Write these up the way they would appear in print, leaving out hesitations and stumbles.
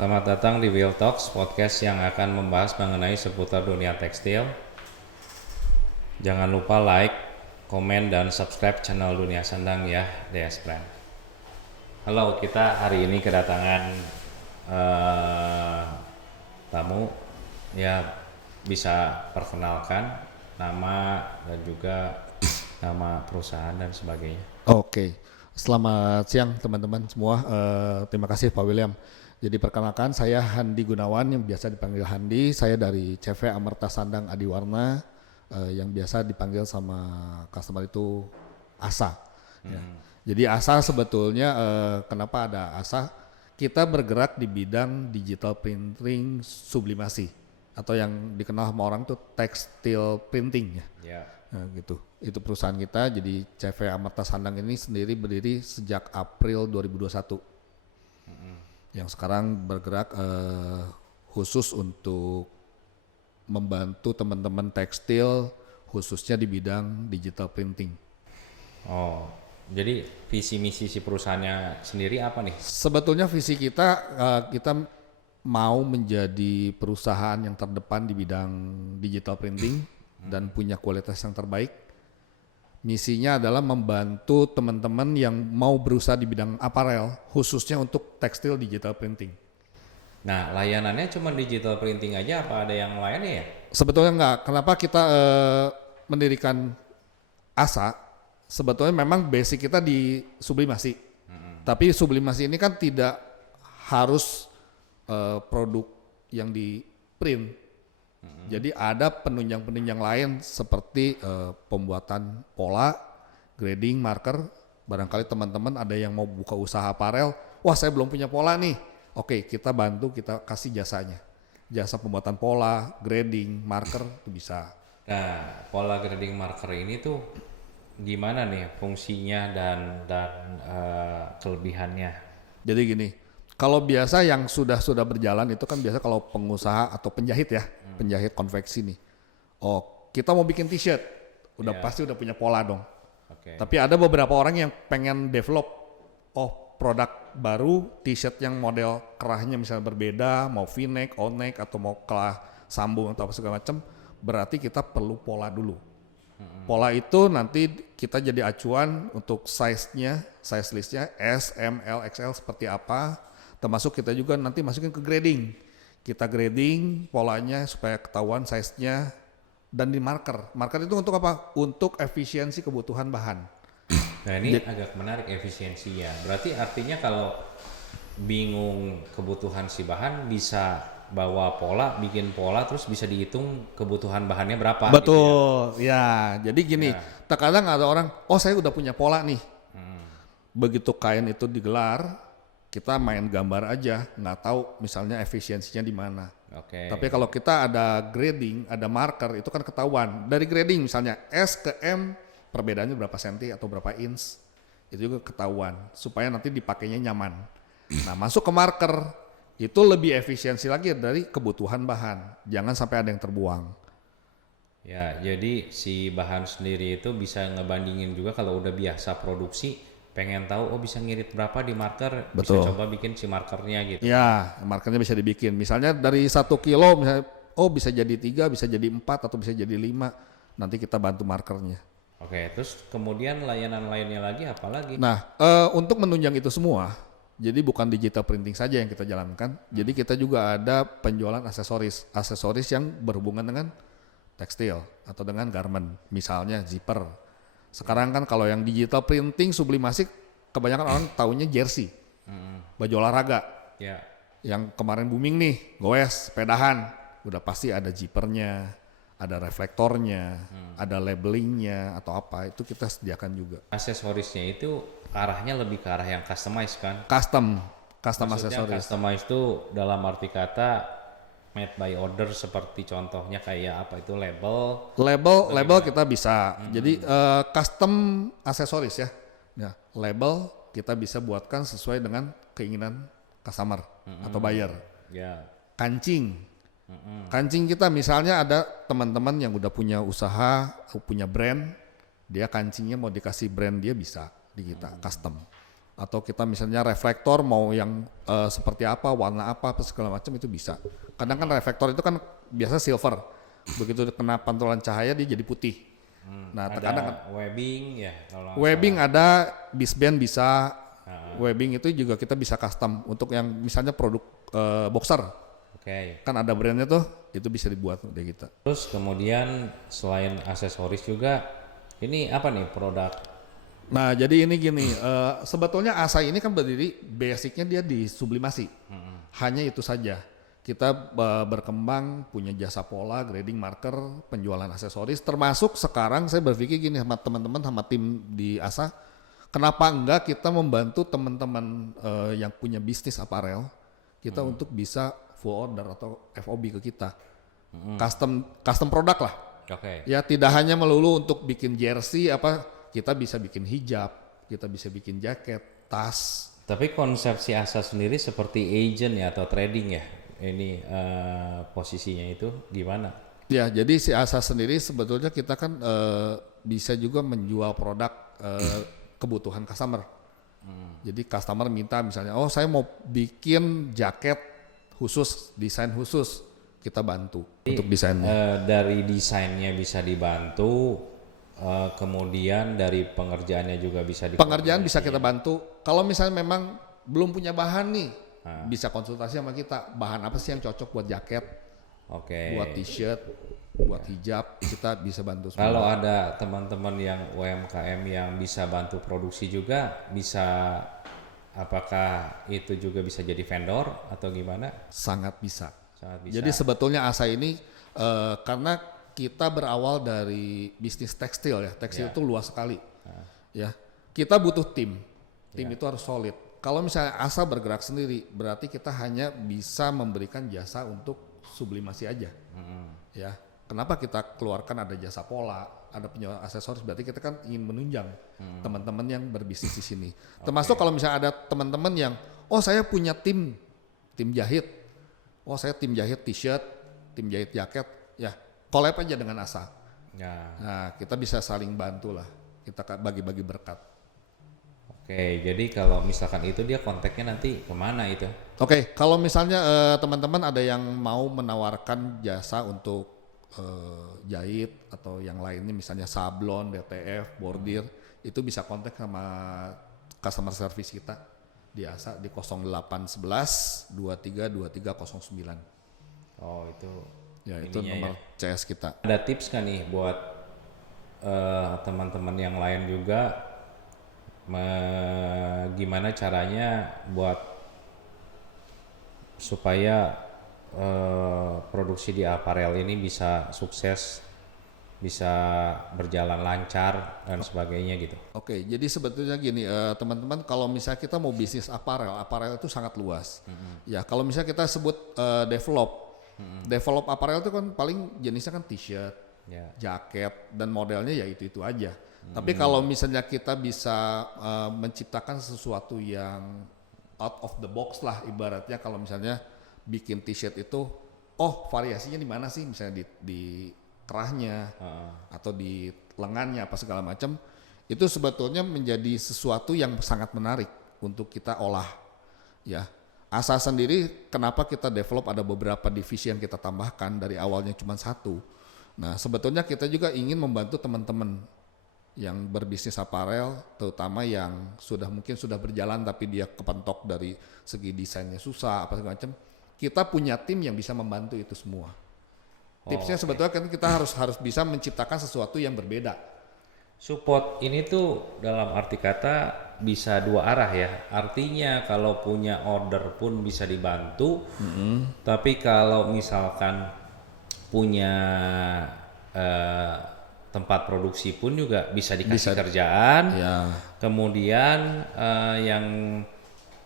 Selamat datang di Will Talks, podcast yang akan membahas mengenai seputar dunia tekstil. Jangan lupa like, komen, dan subscribe channel Dunia Sandang ya, DS Brand. Halo, kita hari ini kedatangan tamu. Ya, bisa perkenalkan nama dan juga nama perusahaan dan sebagainya. Oke, selamat siang teman-teman semua. Terima kasih Pak William. Jadi perkenalkan, saya Handi Gunawan yang biasa dipanggil Handi. Saya dari CV Amerta Sandang Adiwarna yang biasa dipanggil sama customer itu ASA. Ya. Jadi ASA sebetulnya kenapa ada ASA? Kita bergerak di bidang digital printing sublimasi atau yang dikenal sama orang tuh textile printing ya. Ya. Nah, gitu. Itu perusahaan kita. Jadi CV Amerta Sandang ini sendiri berdiri sejak April 2021. Yang sekarang bergerak khusus untuk membantu teman-teman tekstil khususnya di bidang digital printing. Oh, jadi visi misi si perusahaannya sendiri apa nih? Sebetulnya visi kita kita mau menjadi perusahaan yang terdepan di bidang digital printing dan punya kualitas yang terbaik. Misinya adalah membantu teman-teman yang mau berusaha di bidang aparel, khususnya untuk tekstil digital printing. Nah, layanannya cuma digital printing aja apa ada yang lainnya ya? Sebetulnya enggak. Kenapa kita mendirikan ASA? Sebetulnya memang basic kita di sublimasi. Tapi sublimasi ini kan tidak harus produk yang di print. Jadi ada penunjang-penunjang lain seperti pembuatan pola, grading, marker. Barangkali teman-teman ada yang mau buka usaha aparel, wah saya belum punya pola nih. Oke, kita bantu, kita kasih jasanya. Jasa pembuatan pola, grading, marker itu bisa. Nah, pola grading marker ini tuh gimana nih fungsinya dan kelebihannya? Jadi gini, kalau biasa yang sudah berjalan itu kan biasa kalau pengusaha atau penjahit ya, penjahit konveksi nih. Oh, kita mau bikin t-shirt, udah pasti udah punya pola dong. Oke. Tapi ada beberapa orang yang pengen develop, produk baru, t-shirt yang model kerahnya misalnya berbeda, mau V-neck, O-neck atau mau kerah sambung atau apa segala macam, berarti kita perlu pola dulu. Pola itu nanti kita jadi acuan untuk size-nya, size list-nya S, M, L, XL seperti apa. Termasuk kita juga nanti masukin ke grading. Kita grading polanya supaya ketahuan size-nya dan di marker. Marker itu untuk apa? Untuk efisiensi kebutuhan bahan. Nah, ini agak menarik efisiensinya. Berarti artinya kalau bingung kebutuhan si bahan bisa bawa pola, bikin pola terus bisa dihitung kebutuhan bahannya berapa. Betul, Gitu ya. Jadi gini, terkadang ada orang, saya udah punya pola nih. Begitu kain itu digelar, kita main gambar aja, nggak tahu misalnya efisiensinya di mana. Oke. Tapi kalau kita ada grading, ada marker, itu kan ketahuan. Dari grading misalnya S ke M, perbedaannya berapa senti atau berapa inch, itu juga ketahuan. Supaya nanti dipakainya nyaman. Nah, masuk ke marker, itu lebih efisiensi lagi dari kebutuhan bahan. Jangan sampai ada yang terbuang. Ya, jadi si bahan sendiri itu bisa ngebandingin juga kalau udah biasa produksi, pengen tahu bisa ngirit berapa di marker. Betul. Bisa coba bikin si markernya gitu. Ya, markernya bisa dibikin. Misalnya dari 1 kilo, misalnya, bisa jadi 3, bisa jadi 4, atau bisa jadi 5. Nanti kita bantu markernya. Oke, terus kemudian layanan lainnya lagi apa lagi? Nah, untuk menunjang itu semua, jadi bukan digital printing saja yang kita jalankan. Jadi kita juga ada penjualan aksesoris yang berhubungan dengan tekstil atau dengan garment. Misalnya zipper. Sekarang kan kalau yang digital printing sublimasi kebanyakan orang taunya jersey, baju olahraga. Ya. Yang kemarin booming nih, goes, sepedahan, udah pasti ada zippernya, ada reflektornya, ada labelingnya atau apa, itu kita sediakan juga. Aksesorisnya itu arahnya lebih ke arah yang customize kan? Custom Maksudnya aksesoris. customize itu dalam arti kata made by order, seperti contohnya kayak apa itu Label kita bisa. Jadi custom aksesoris ya. Nah, label kita bisa buatkan sesuai dengan keinginan customer atau buyer. ya. Kancing. Kancing kita misalnya ada teman-teman yang udah punya usaha, punya brand, dia kancingnya mau dikasih brand dia bisa di kita custom. Atau kita misalnya reflektor mau yang seperti apa, warna apa segala macam itu bisa. Kadang kan reflektor itu kan biasa silver, begitu kena pantulan cahaya dia jadi putih. Nah terkadang Ada webbing ya kalau nggak webbing salah. ada, bisband bisa, webbing itu juga kita bisa custom untuk yang misalnya produk boxer, Oke. kan ada brandnya tuh, itu bisa dibuat udah kita. Terus kemudian selain aksesoris juga ini apa nih produk? Nah jadi ini gini, sebetulnya ASA ini kan berdiri basicnya dia di sublimasi, hanya itu saja. Kita berkembang punya jasa pola, grading, marker, penjualan aksesoris, termasuk sekarang saya berpikir gini sama teman-teman sama tim di ASA, kenapa enggak kita membantu teman-teman yang punya bisnis aparel kita untuk bisa full order atau FOB ke kita, custom produk lah. Oke. Ya tidak hanya melulu untuk bikin jersey apa, kita bisa bikin hijab, kita bisa bikin jaket, tas. Tapi konsep si Asa sendiri seperti agent ya atau trading ya? Ini posisinya itu gimana? Ya jadi si ASA sendiri sebetulnya kita kan bisa juga menjual produk kebutuhan customer. Jadi customer minta misalnya, oh saya mau bikin jaket khusus, desain khusus, kita bantu untuk desainnya. Dari desainnya bisa dibantu, kemudian dari pengerjaannya juga bisa Pengerjaan bisa kita bantu. Kalau misalnya memang belum punya bahan nih, bisa konsultasi sama kita. Bahan apa sih yang cocok buat jaket, Oke. buat t-shirt, buat hijab, kita bisa bantu semua. Kalau ada teman-teman yang UMKM yang bisa bantu produksi juga, bisa apakah itu juga bisa jadi vendor atau gimana? Sangat bisa. Sangat bisa. Jadi sebetulnya ASA ini karena kita berawal dari bisnis tekstil ya, tekstil itu luas sekali. Ya, kita butuh tim itu harus solid. Kalau misalnya ASA bergerak sendiri, berarti kita hanya bisa memberikan jasa untuk sublimasi aja. Ya, kenapa kita keluarkan ada jasa pola, ada penjualan aksesoris, berarti kita kan ingin menunjang teman-teman yang berbisnis di sini. Termasuk kalau misalnya ada teman-teman yang, oh saya punya tim jahit, oh saya tim jahit t-shirt, tim jahit jaket, ya collab aja dengan ASA. Ya. Nah kita bisa saling bantu lah, kita bagi-bagi berkat. Oke, jadi kalau misalkan itu dia kontaknya nanti kemana itu? Oke, kalau misalnya teman-teman ada yang mau menawarkan jasa untuk jahit atau yang lainnya, misalnya sablon, DTF, bordir, itu bisa kontak sama customer service kita di ASA di 0811 23 2309. Oh itu. Ya itu nomor CS kita. Ada tips kan nih buat teman-teman yang lain juga, gimana caranya buat supaya produksi di aparel ini bisa sukses, bisa berjalan lancar dan sebagainya gitu. Oke, jadi sebetulnya gini teman-teman, kalau misalnya kita mau bisnis aparel itu sangat luas. Ya kalau misalnya kita sebut develop aparel itu kan paling jenisnya kan t-shirt, jaket dan modelnya ya itu aja. Tapi kalau misalnya kita bisa menciptakan sesuatu yang out of the box lah, ibaratnya kalau misalnya bikin t-shirt itu, oh variasinya di mana sih, misalnya di kerahnya atau di lengannya apa segala macam, itu sebetulnya menjadi sesuatu yang sangat menarik untuk kita olah. Ya, ASA sendiri kenapa kita develop ada beberapa divisi yang kita tambahkan dari awalnya cuma satu. Nah sebetulnya kita juga ingin membantu teman-teman yang berbisnis aparel, terutama yang mungkin sudah berjalan tapi dia kepentok dari segi desainnya susah apa segala macam. Kita punya tim yang bisa membantu itu semua. Tipsnya sebetulnya kan kita harus bisa menciptakan sesuatu yang berbeda. Support ini tuh dalam arti kata bisa dua arah ya. Artinya kalau punya order pun bisa dibantu. Tapi kalau misalkan punya tempat produksi pun juga bisa dikasih kerjaan. Ya. Kemudian yang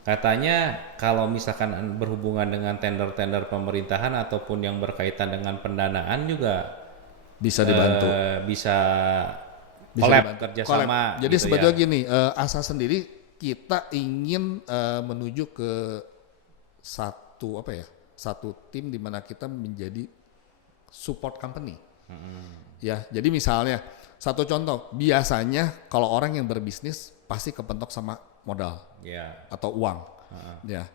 katanya kalau misalkan berhubungan dengan tender-tender pemerintahan ataupun yang berkaitan dengan pendanaan juga Bisa dibantu. Bisa Collab. kerjasama. Jadi gitu sebetulnya ya. gini, ASA sendiri kita ingin menuju ke satu tim di mana kita menjadi support company. Ya, jadi misalnya satu contoh, biasanya kalau orang yang berbisnis pasti kepentok sama modal Ya. atau uang. Ya.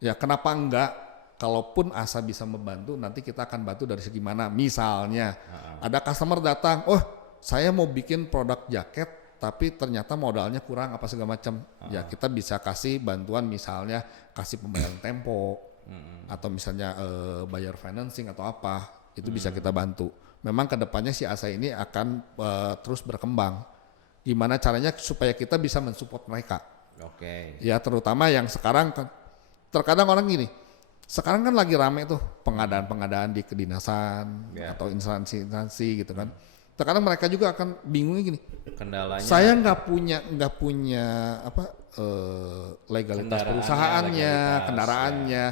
Ya kenapa enggak? Kalaupun ASA bisa membantu, nanti kita akan bantu dari segi mana. Misalnya ada customer datang, oh saya mau bikin produk jaket, tapi ternyata modalnya kurang apa segala macam. Ya kita bisa kasih bantuan, misalnya kasih pembayaran tempo, atau misalnya bayar financing atau apa, itu bisa kita bantu. Memang kedepannya si ASA ini akan terus berkembang. Gimana caranya supaya kita bisa mensupport mereka? Oke. Ya terutama yang sekarang kan, terkadang orang gini, sekarang kan lagi rame tuh pengadaan di kedinasan atau instansi gitu kan. Terkadang mereka juga akan bingungnya gini. Kendalanya. Saya nggak punya apa legalitas perusahaannya, kendaraannya.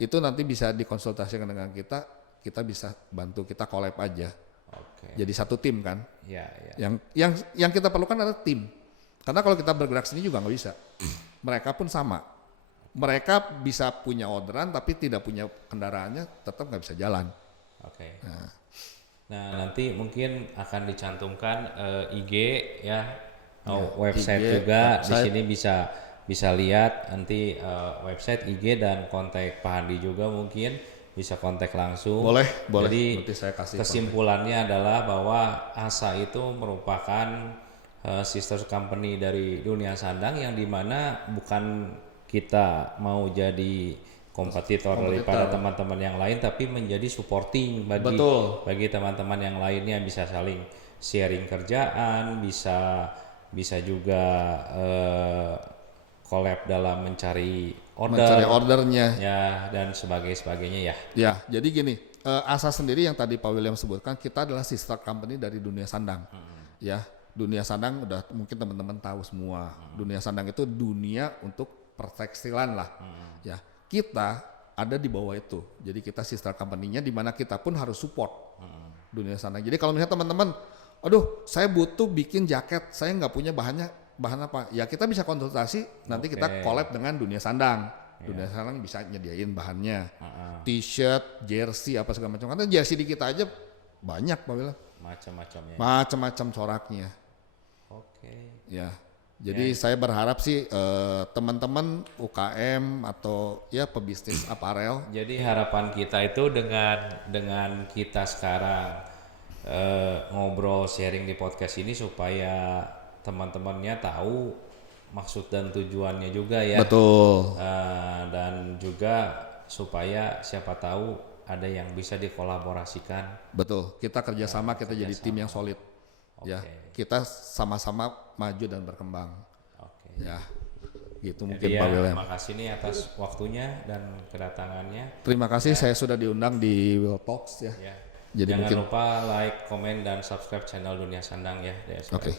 Itu nanti bisa dikonsultasikan dengan kita. Kita bisa bantu, kita collab aja. Oke. Jadi satu tim kan. Ya, ya. Yang kita perlukan adalah tim. Karena kalau kita bergerak sendiri juga nggak bisa. Mereka pun sama. Mereka bisa punya orderan tapi tidak punya kendaraannya, tetap nggak bisa jalan. Oke. Nah nanti mungkin akan dicantumkan IG ya, website IG, juga website. di sini bisa lihat nanti website IG dan kontak Pak Handi juga mungkin bisa kontak langsung. Boleh. Jadi Nanti saya kasih kesimpulannya adalah bahwa ASA itu merupakan sister company dari Dunia Sandang yang dimana bukan kita mau jadi kompetitor daripada teman-teman yang lain, tapi menjadi supporting bagi teman-teman yang lainnya, bisa saling sharing kerjaan, bisa juga collab dalam mencari ordernya. ya dan sebagainya ya. Ya, jadi gini, ASA sendiri yang tadi Pak William sebutkan, kita adalah sister company dari Dunia Sandang. Ya, Dunia Sandang udah mungkin teman-teman tahu semua. Dunia Sandang itu dunia untuk pertekstilan lah. Ya, kita ada di bawah itu. Jadi kita sister company-nya di mana kita pun harus support Dunia Sandang. Jadi kalau misalnya teman-teman, aduh, saya butuh bikin jaket, saya nggak punya bahan apa? Ya kita bisa konsultasi, nanti kita collab dengan Dunia Sandang. Dunia Sandang bisa nyediain bahannya, t-shirt, jersey apa segala macam. Karena jersey di kita aja banyak, Pak William. Macam-macamnya. Macam-macam coraknya. Oke. Ya. Jadi saya berharap sih teman-teman UKM atau ya pebisnis aparel. Jadi harapan kita itu dengan kita sekarang ngobrol sharing di podcast ini supaya teman-temannya tahu maksud dan tujuannya juga ya. Betul. Dan juga supaya siapa tahu ada yang bisa dikolaborasikan. Betul. Kita kerjasama, kita jadi tim yang solid. Ya, kita sama-sama maju dan berkembang. Ya, gitu mungkin Pak William. Terima kasih nih atas waktunya dan kedatangannya. Terima kasih, saya sudah diundang di Will Talks ya. Ya. Jadi Jangan mungkin lupa like, komen dan subscribe channel Dunia Sandang ya. Oke.